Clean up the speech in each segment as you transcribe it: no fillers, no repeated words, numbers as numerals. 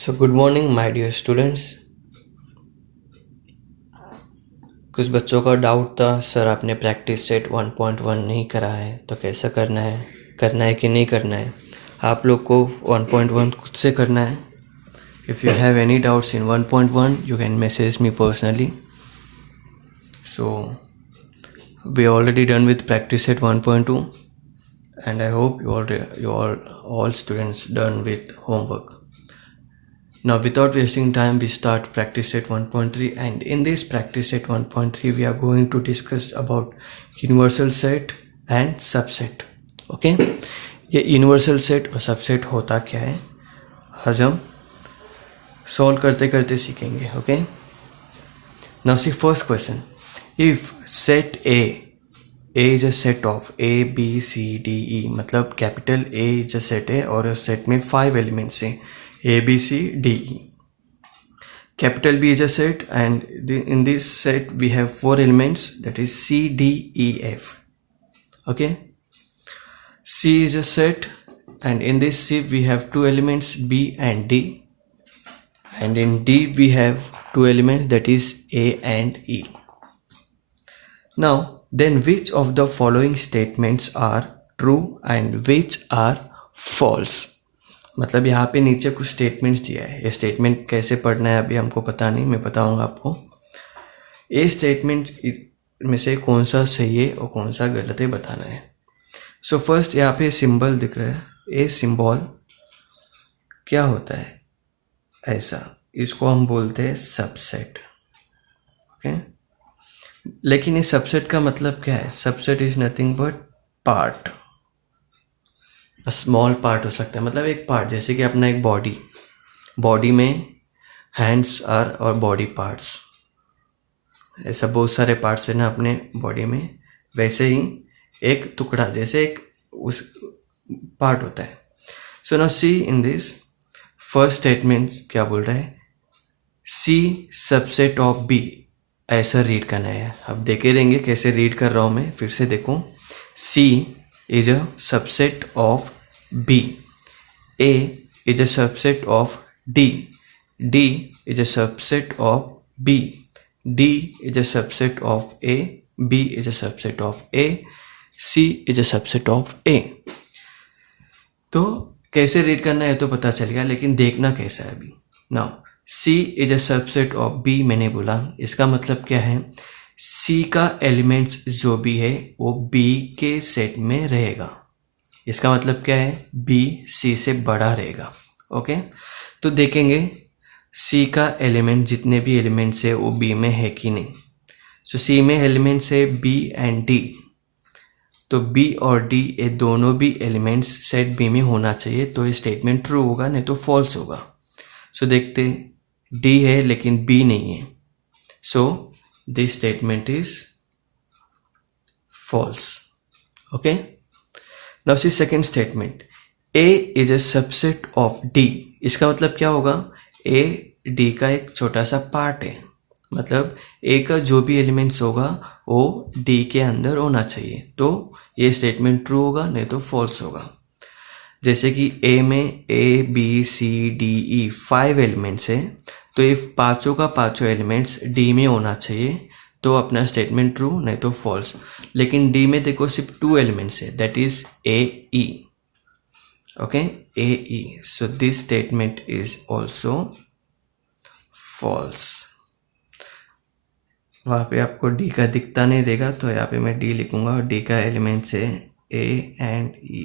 So good morning my dear students। कुछ बच्चों का डाउट था, सर आपने प्रैक्टिस सेट 1.1 नहीं करा है तो कैसा करना है कि नहीं करना है। आप लोग को 1.1 खुद से करना है। If you have any doubts in 1.1 you can message me personally. So we already done with practice set 1.2 and I hope you all students done with homework. Now without wasting time we start practice set 1.3, and in this practice set 1.3 we are going to discuss about universal set and subset. Okay, ये universal set और subset होता क्या है आज हम solve करते करते सीखेंगे. Okay, now see first question. If set A is a set of A B C D E, मतलब capital A is a set है और उस set में 5 elements हैं A B C D E. Capital B is a set and in this set we have 4 elements, that is C D E F. Okay, C is a set and in this C we have 2 elements B and D, and in D we have 2 elements, that is A and E. Now then which of the following statements are true and which are false? मतलब यहाँ पे नीचे कुछ statements दिया है, ये statement कैसे पढ़ना है अभी हमको पता नहीं, मैं बताऊँगा आपको। ये स्टेटमेंट में से कौन सा सही है और कौन सा गलत है बताना है। सो फर्स्ट यहाँ पे सिंबल दिख रहा है, ये सिंबल क्या होता है, ऐसा, इसको हम बोलते हैं सबसेट। ओके, लेकिन ये सबसेट का मतलब क्या है? Subset is nothing but part, small part हो सकता है, मतलब एक पार्ट, जैसे कि अपना एक बॉडी में हैंड्स आर और बॉडी पार्ट्स, ऐसा बहुत सारे पार्ट्स है ना अपने बॉडी में, वैसे ही एक टुकड़ा जैसे एक उस पार्ट होता है। So now see in this first statement क्या बोल रहा है, सी सबसेट ऑफ बी, ऐसा रीड करना है। अब देखे रहेंगे कैसे रीड कर रहा हूँ मैं, फिर से देखो। सी is a subset of B, A is a subset of D, D is a subset of B, D is a subset of A, B is a subset of A, C is a subset of A. तो कैसे read करना है तो पता चल गया, लेकिन देखना कैसा है अभी। Now C is a subset of B मैंने बोला, इसका मतलब क्या है, C का एलिमेंट्स जो भी है वो B के सेट में रहेगा। इसका मतलब क्या है, B C से बड़ा रहेगा। ओके, तो देखेंगे C का एलिमेंट, जितने भी एलिमेंट्स है वो B में है कि नहीं। सो C में एलिमेंट्स है B एंड D, तो B और D ये दोनों भी एलिमेंट्स सेट B में होना चाहिए, तो ये स्टेटमेंट ट्रू होगा, नहीं तो फॉल्स होगा। सो देखते, D है लेकिन B नहीं है, सो this statement is false. Okay, now see second statement, A is a subset of D, इसका मतलब क्या होगा, A D का एक छोटा सा पार्ट है, मतलब A का जो भी एलिमेंट्स होगा वो D के अंदर होना चाहिए, तो ये स्टेटमेंट ट्रू होगा, नहीं तो फॉल्स होगा। जैसे कि A में A B C D E 5 elements है, तो ये पाँचों का पाँचों एलिमेंट्स D में होना चाहिए, तो अपना स्टेटमेंट ट्रू, नहीं तो फॉल्स। लेकिन D में देखो सिर्फ 2 एलिमेंट्स है, that is A E। Okay, A E, so this statement is also false. वहाँ पे आपको D का दिखता नहीं रहेगा, तो यहाँ पे मैं D लिखूंगा और D का एलिमेंट्स है A एंड E।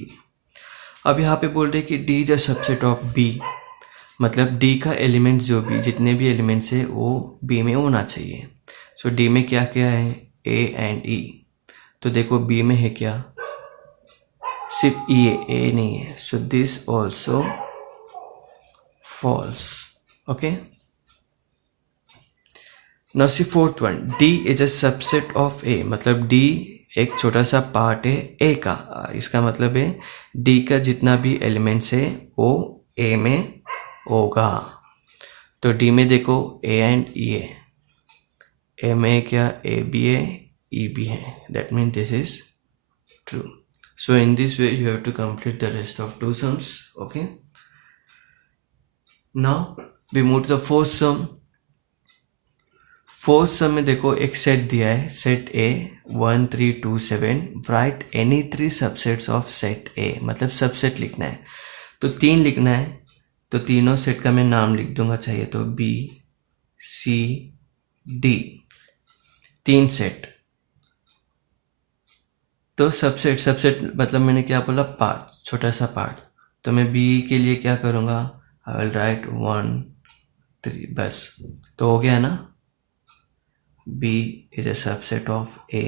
अब यहाँ पे बोल रहे कि D is a subset of B, मतलब D का एलिमेंट जो भी, जितने भी एलिमेंट्स है वो B में होना चाहिए। सो D में क्या क्या है, A एंड E, तो देखो B में है क्या, सिर्फ E है, A नहीं है, so this also false. Okay, now see fourth one, D is a subset of A, मतलब D एक छोटा सा पार्ट है A का, इसका मतलब है D का जितना भी एलिमेंट्स है वो A में होगा। तो D में देखो A एंड E है, A में क्या, A भी है E भी है, that means this is true. So in this way you have to complete the rest of 2 sums. Okay, now we move to the fourth sum. Fourth sum में देखो एक सेट दिया है, set A 1 3 2 7, right any 3 subsets of set A, मतलब subset लिखना है। तो 3 लिखना है, तो तीनों सेट का मैं नाम लिख दूंगा, चाहिए तो बी सी डी, 3 सेट। तो सबसेट, सबसेट मतलब मैंने क्या बोला, पार्ट, छोटा सा पार्ट। तो मैं बी के लिए क्या करूँगा, आई विल राइट 1 3, बस। तो हो गया ना, B is a subset of A।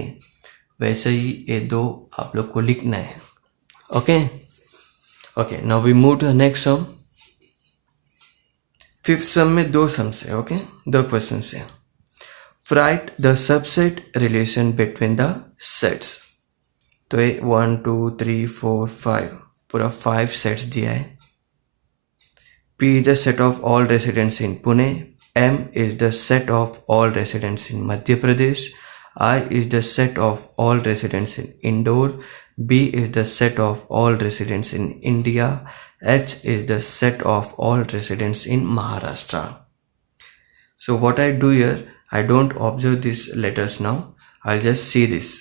वैसे ही ये दो आप लोग को लिखना है। Okay okay, now we move to the next sum. Fifth sum में 2 सम्स है, ओके 2 क्वेश्चन है। Write the subset relation between the sets. तो ये 1 2 3 4 5 पूरा 5 सेट्स दिया है। P is the set of all residents in Pune. M is the set of all residents in Madhya Pradesh. I is the set of all residents in Indore. B is the set of all residents in India. H is the set of all residents in Maharashtra. So what I do here, I don't observe these letters now. I'll just see this.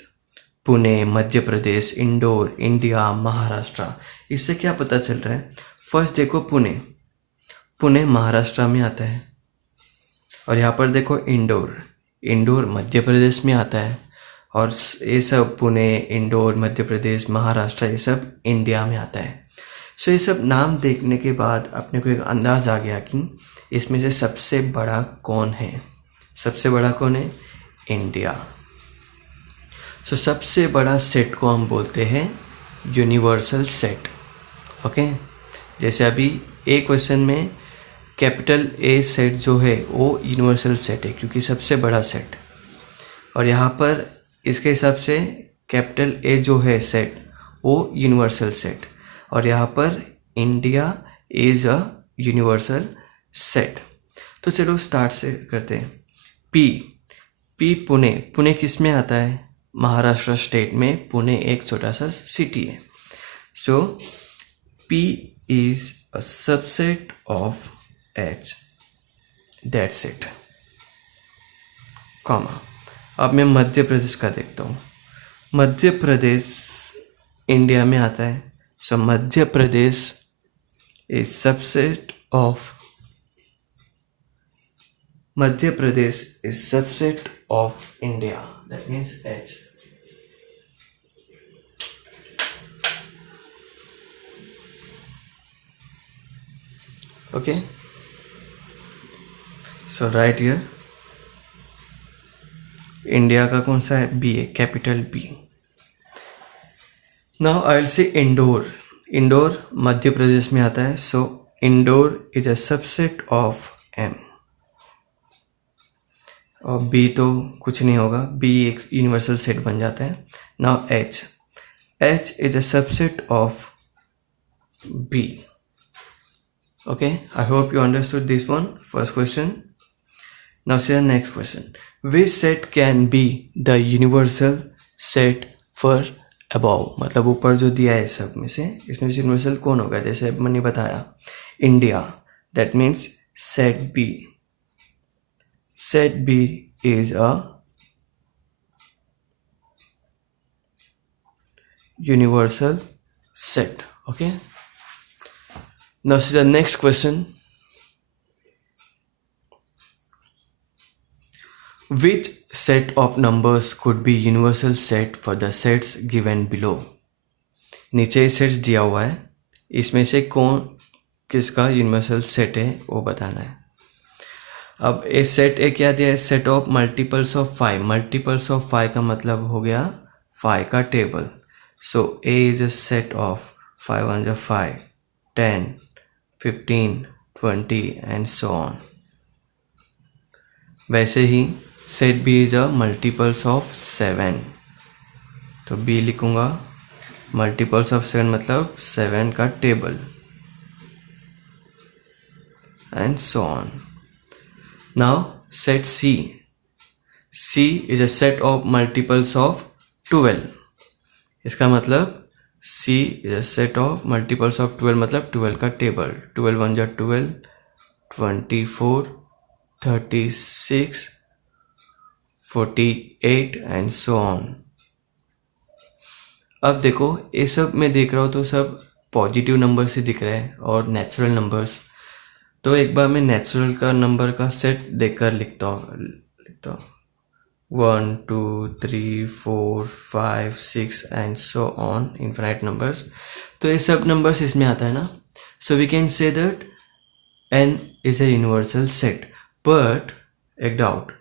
Pune, Madhya Pradesh, Indore, India, Maharashtra. इससे क्या पता चल रहा है, first देखो पुणे, पुणे महाराष्ट्र में आता है। और यहाँ पर देखो इंदौर, इंदौर मध्य प्रदेश में आता है। और ये सब पुणे, इंदौर, मध्य प्रदेश, महाराष्ट्र, ये सब इंडिया में आता है। सो ये सब नाम देखने के बाद अपने को एक अंदाज़ आ गया कि इसमें से सबसे बड़ा कौन है। सबसे बड़ा कौन है, इंडिया। सो सबसे बड़ा सेट को हम बोलते हैं यूनिवर्सल सेट। ओके, जैसे अभी ए क्वेश्चन में कैपिटल ए सेट जो है वो यूनिवर्सल सेट है क्योंकि सबसे बड़ा सेट। और यहाँ पर इसके हिसाब से कैपिटल ए जो है सेट वो यूनिवर्सल सेट। और यहाँ पर India is a universal set. तो चलो स्टार्ट से करते हैं। पी, पी पुणे, पुणे किस में आता है, महाराष्ट्र स्टेट में पुणे एक छोटा सा सिटी है। So P is a subset of H, that's it, comma. अब मैं मध्य प्रदेश का देखता हूँ। मध्य प्रदेश इंडिया में आता है, so Madhya Pradesh is subset of, Madhya Pradesh is subset of India, that means H. Okay, so right here India का कौन सा है, बी है, capital B. Now I will say Indore, Indore Madhya Pradesh में आता है, so Indore is a subset of M. और बी तो कुछ नहीं होगा, बी एक यूनिवर्सल सेट बन जाता है। Now H, H is a subset of B. Okay, I hope you understood this one, first question. Now see the next question. Which set can be the universal set for above? मतलब ऊपर जो दिया है सब में से, इसमें से यूनिवर्सल कौन होगा, जैसे मैंने बताया India, that means set B. Set B is a universal set. Okay. Now see the next question. Which set of numbers could be universal set for the sets given below? नीचे sets दिया हुआ है, इसमें से कौन किसका universal set है वो बताना है। अब ए सेट ए क्या दिया है, set of multiples of 5। Multiples of 5 का मतलब हो गया 5 का table. So A is a set of 5 1 5, 10 15 20 and so on. वैसे ही set B is a multiples of 7, तो बी लिखूंगा मल्टीपल्स ऑफ 7 मतलब 7 का table and so on. Now set C, C is a set of multiples of 12। इसका मतलब C is a set of multiples of 12 मतलब 12 का टेबल, 12 1 जा 12, 24, 36, 48 and so on. अब देखो ये सब मैं देख रहा हूँ तो सब पॉजिटिव नंबर्स ही दिख रहे हैं और नेचुरल नंबर्स। तो एक बार मैं नेचुरल का नंबर का सेट देखकर लिखता हूँ 1 2 3 4 5 6 and so on infinite numbers. तो ये सब नंबर्स इसमें आता है ना। So we can say that n is a universal set. But एक डाउट,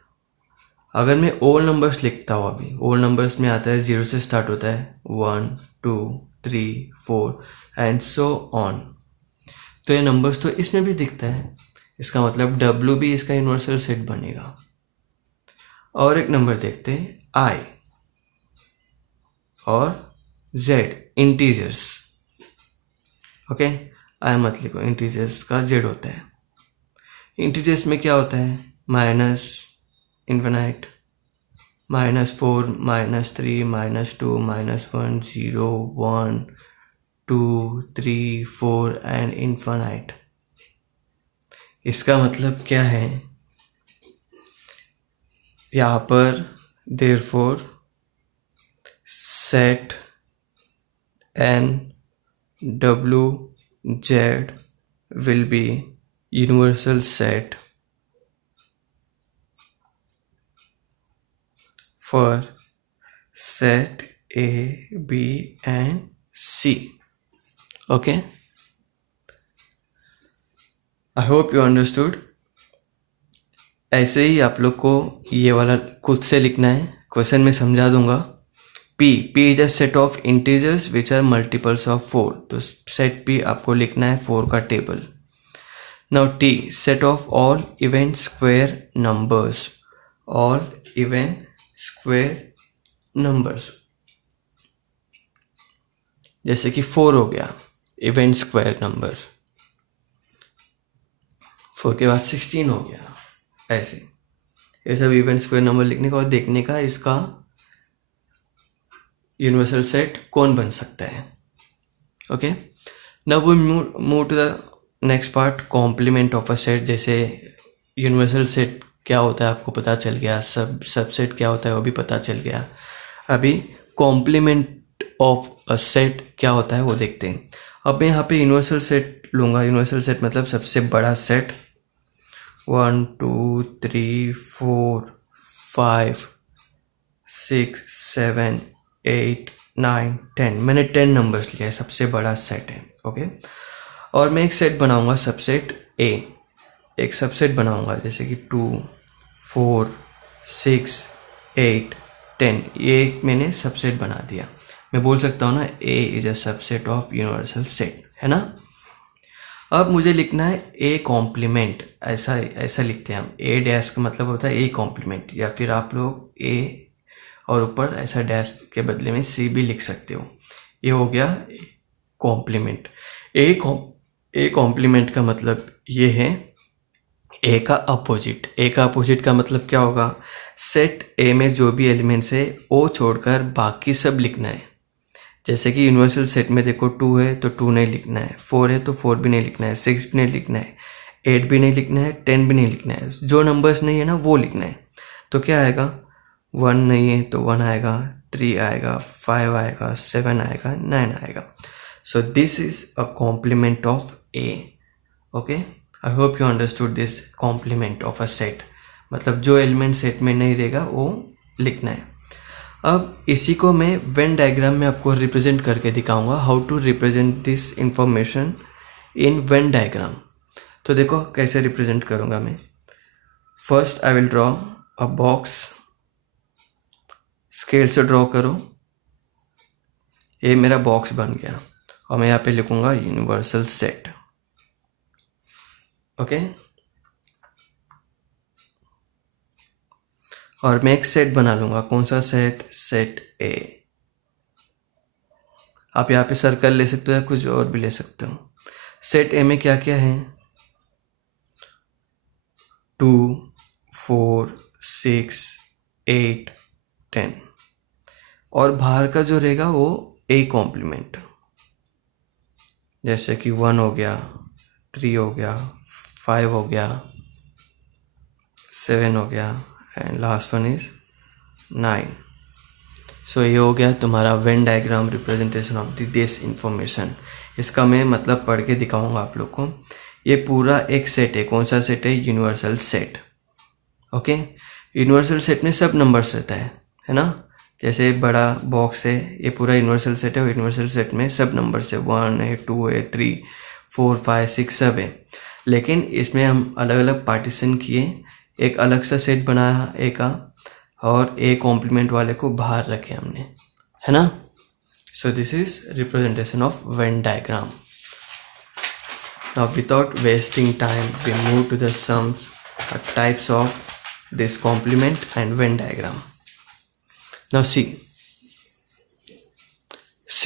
अगर मैं ओल नंबर्स लिखता हूँ, अभी ओल नंबर्स में आता है 0 से स्टार्ट होता है 1 2 3 4 एंड सो ऑन। तो ये नंबर्स तो इसमें भी दिखता है, इसका मतलब W भी इसका यूनिवर्सल सेट बनेगा। और एक नंबर देखते हैं I और Z इंटीजर्स। ओके, I मत लिखो, इंटीजर्स का Z होता है। इंटीजर्स में क्या होता है? Minus infinite, -4, -3, -2, -1, 0, 1, 2, 3, 4 and infinite. इसका मतलब क्या है? यहाँ पर therefore set n w z will be universal set for set A, B and C. Okay, I hope you understood. ऐसे ही आप लोग को ये वाला खुद से लिखना है, क्वेश्चन में समझा दूंगा। P is a set of integers which are multiples of 4। तो सेट P आपको लिखना है 4 का table. Now T set of all even square numbers, all even square numbers. जैसे कि 4 हो गया इवन स्क्वायर नंबर, 4 के बाद 16 हो गया। ऐसे ये सब इवन स्क्वायर नंबर लिखने का और देखने का इसका यूनिवर्सल सेट कौन बन सकता है। Okay, now we move to the next part, complement of a set. जैसे यूनिवर्सल सेट क्या होता है आपको पता चल गया, सबसेट क्या होता है वो भी पता चल गया। अभी कॉम्प्लीमेंट ऑफ अ सेट क्या होता है वो देखते हैं। अब मैं यहाँ पे यूनिवर्सल सेट लूँगा। यूनिवर्सल सेट मतलब सबसे बड़ा सेट। 1 2 3 4 5 6 7 8 9 10। मैंने 10 नंबर्स लिया है, सबसे बड़ा सेट है। ओके, और मैं एक सेट बनाऊंगा सबसेट A, एक सबसेट बनाऊंगा जैसे कि 2 4 6 8 10। ये एक मैंने सबसेट बना दिया। मैं बोल सकता हूँ ना A is a subset of universal set, है ना। अब मुझे लिखना है A कॉम्प्लीमेंट। ऐसा लिखते हैं हम। A डैश का मतलब होता है A कॉम्प्लीमेंट, या फिर आप लोग A और ऊपर ऐसा डैश के बदले में C भी लिख सकते हो। ये हो गया कॉम्प्लीमेंट। A कॉम्प्लीमेंट का मतलब ये है A का अपोजिट। A का अपोजिट का मतलब क्या होगा? सेट A में जो भी एलिमेंट्स है O छोड़कर बाकी सब लिखना है। जैसे कि यूनिवर्सल सेट में देखो 2 है तो 2 नहीं लिखना है, 4 है तो 4 भी नहीं लिखना है, 6 भी नहीं लिखना है, 8 भी नहीं लिखना है, 10 भी नहीं लिखना है। जो नंबर्स नहीं है ना वो लिखना है। तो क्या आएगा? 1 नहीं है तो 1 आएगा, 3 आएगा, 5 आएगा, 7 आएगा, 9 आएगा। सो this is a compliment of A। Okay, I hope you understood this complement of a set. मतलब जो एलिमेंट सेट में नहीं रहेगा वो लिखना है। अब इसी को मैं वेन डायग्राम में आपको रिप्रेजेंट करके दिखाऊंगा, how to represent this information in Venn diagram. तो देखो कैसे रिप्रेजेंट करूंगा मैं। First I will draw a box. Scale से ड्रॉ करो। ये मेरा बॉक्स बन गया और मैं यहाँ पे लिखूंगा यूनिवर्सल सेट। ओके, और मैं एक सेट बना लूंगा। कौन सा सेट? Set A। आप यहाँ पे सर्कल ले सकते हो या कुछ और भी ले सकते हो। सेट A में क्या क्या है? 2 4 6 8 10। और बाहर का जो रहेगा वो A कॉम्प्लीमेंट। जैसे कि 1 हो गया, 3 हो गया, 5 हो गया, 7 हो गया एंड लास्ट वन इज 9। सो ये हो गया तुम्हारा Venn diagram representation of this information. इसका मैं मतलब पढ़ के दिखाऊंगा आप लोग को। ये पूरा एक सेट है, कौन सा सेट है? Universal set. Okay, universal set में सब नंबर्स रहता है ना। जैसे एक बड़ा बॉक्स है, ये पूरा यूनिवर्सल सेट है और यूनिवर्सल सेट में सब नंबर्स है, 1 है, 2 है, 3, 4, 5, 6 सब है। लेकिन इसमें हम अलग अलग पार्टीशन किए, एक अलग सा सेट बनाया ए का, और ए कॉम्प्लीमेंट वाले को बाहर रखे हमने, है ना। So this is representation of Venn diagram. Now without wasting time we move to the sums types of this complement and Venn diagram. Now see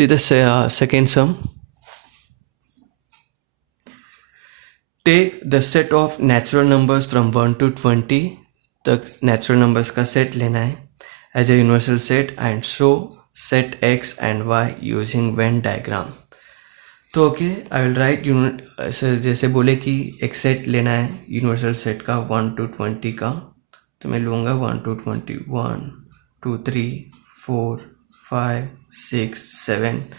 the second sum. Take the set of natural numbers from 1 to 20 तक natural numbers का set लेना है as a universal set and show set x and y using Venn diagram. तो okay, I will write जैसे बोले कि एक set लेना है यूनिवर्सल सेट का 1 to 20 का, तो मैं लूँगा 1 to 20, 1 2 3 4 5 6 7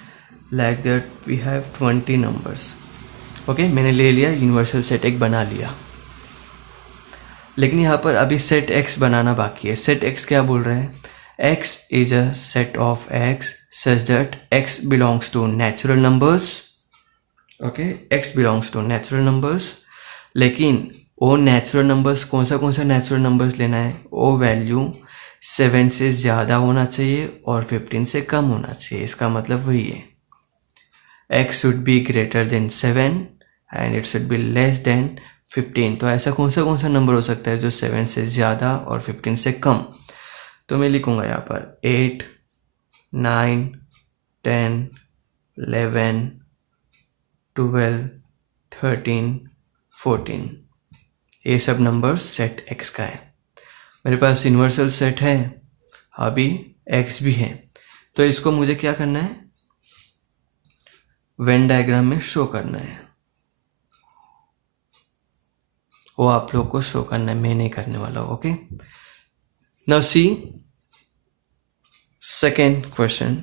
like that we have 20 numbers. Okay, मैंने ले लिया, यूनिवर्सल सेट एक बना लिया। लेकिन यहाँ पर अभी सेट एक्स बनाना बाकी है। सेट एक्स क्या बोल रहे हैं? X is a set of x such that x belongs to natural numbers. Okay, x belongs to natural numbers, लेकिन वो नेचुरल नंबर्स कौन सा नेचुरल नंबर्स लेना है? वो वैल्यू 7 से ज़्यादा होना चाहिए और 15 से कम होना चाहिए। इसका मतलब वही है, x should be greater than 7 and it should be less than 15। तो ऐसा कौन सा नंबर हो सकता है जो 7 से ज़्यादा और 15 से कम? तो मैं लिखूँगा यहाँ पर 8 9 10 11 12 13 14, ये सब नंबर्स सेट x का है। मेरे पास यूनिवर्सल सेट है, अभी x भी है, तो इसको मुझे क्या करना है? वेन डायग्राम में शो करना है। वो आप लोग को शो करना है, मैं नहीं करने वाला हूँ। Okay, now C second question.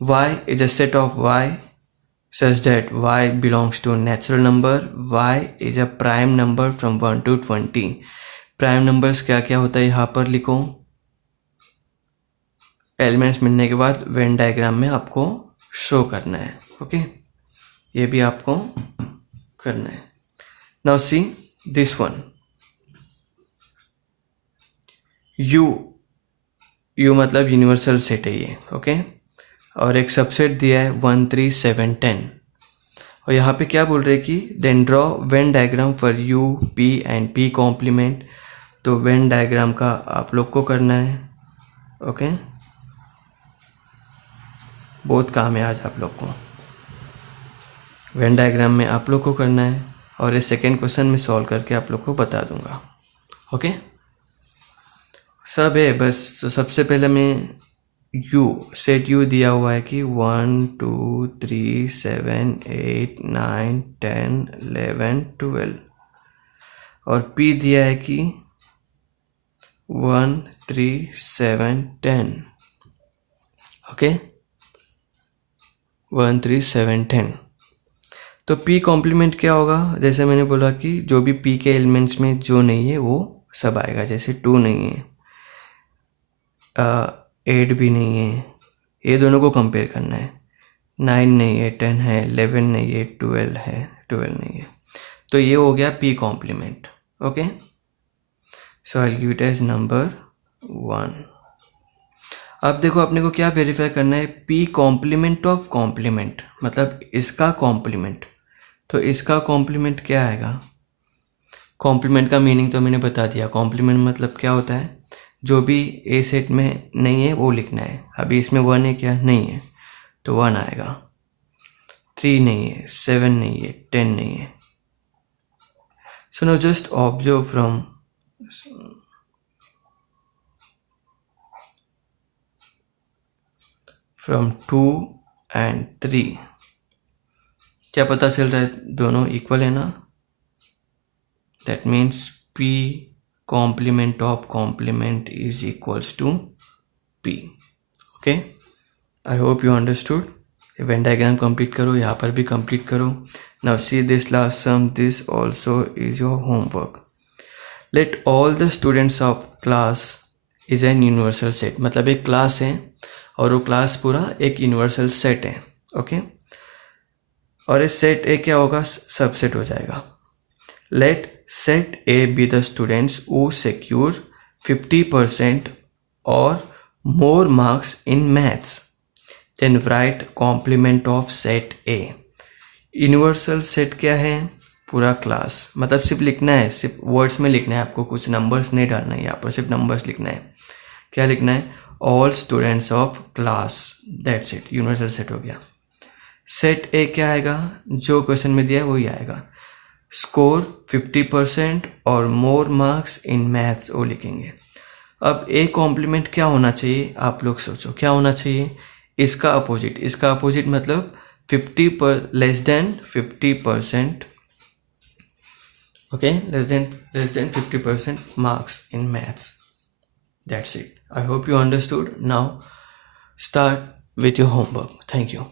y is a set of y such that y belongs to a natural number. y is a prime number from 1 to 20. Prime numbers क्या क्या होता है यहाँ पर लिखो। एलिमेंट्स मिलने के बाद वेन डायग्राम में आपको शो करना है। ओके, ये भी आपको करना है। Now see this one, you मतलब यूनिवर्सल सेट है ये। ओके, और एक सबसेट दिया है 1 3 7 10, और यहाँ पे क्या बोल रहे हैं कि then draw Venn diagram for you P and P complement. तो वेन डायग्राम का आप लोग को करना है। ओके, बहुत काम है आज आप लोग को। वेन डायग्राम में आप लोग को करना है और ये सेकेंड क्वेश्चन में सॉल्व करके आप लोग को बता दूंगा। ओके, सब है बस। तो सबसे पहले मैं यू सेट यू दिया हुआ है कि 1 2 3 7 8 9 10 11 12, और पी दिया है कि 1 3 7 10। ओके, 1 3 7 10। तो पी कॉम्प्लीमेंट क्या होगा? जैसे मैंने बोला कि जो भी पी के एलिमेंट्स में जो नहीं है वो सब आएगा। जैसे 2 नहीं है, 8 भी नहीं है, ये दोनों को कंपेयर करना है। 9 नहीं है, 10 है, 11 नहीं है, 12 है, 12 नहीं है। तो ये हो गया P complement. Okay, so I give it as number 1। अब देखो अपने को क्या वेरीफाई करना है? पी कॉम्प्लीमेंट ऑफ कॉम्प्लीमेंट, मतलब इसका कॉम्प्लीमेंट। तो इसका कॉम्प्लीमेंट क्या आएगा? कॉम्प्लीमेंट का मीनिंग तो मैंने बता दिया। कॉम्प्लीमेंट मतलब क्या होता है? जो भी ए सेट में नहीं है वो लिखना है। अभी इसमें 1 है क्या? नहीं है, तो 1 आएगा। 3 नहीं है, 7 नहीं है, 10 नहीं है। So now just observe from 2 and 3 क्या पता चल रहा है? दोनों इक्वल है ना। that means P complement of complement is equals to P. Okay, I hope you understood. Venn diagram complete करो, यहाँ पर भी complete करो. Now see this last sum. This also is your homework. Let all the students of class is an universal set. मतलब एक class है और वो क्लास पूरा एक यूनिवर्सल सेट है. ओके, और इस सेट ए क्या होगा, सबसेट हो जाएगा. Let set A B the students who secure 50% और more marks in maths. Then write complement of set A. Universal set क्या है, पूरा क्लास. मतलब सिर्फ लिखना है, सिर्फ वर्ड्स में लिखना है, आपको कुछ नंबर्स नहीं डालना है यहाँ पर, सिर्फ नंबर्स लिखना है. क्या लिखना है, all students of class, that's it. Universal set हो गया. सेट ए क्या आएगा, जो क्वेश्चन में दिया है वही आएगा. स्कोर 50% और मोर मार्क्स इन मैथ्स वो लिखेंगे. अब ए कॉम्प्लीमेंट क्या होना चाहिए, आप लोग सोचो क्या होना चाहिए. इसका अपोजिट. इसका अपोजिट मतलब 50 less than 50%. Okay, less than 50% marks in maths. That's it. I hope you understood. Now start with your homework. Thank you.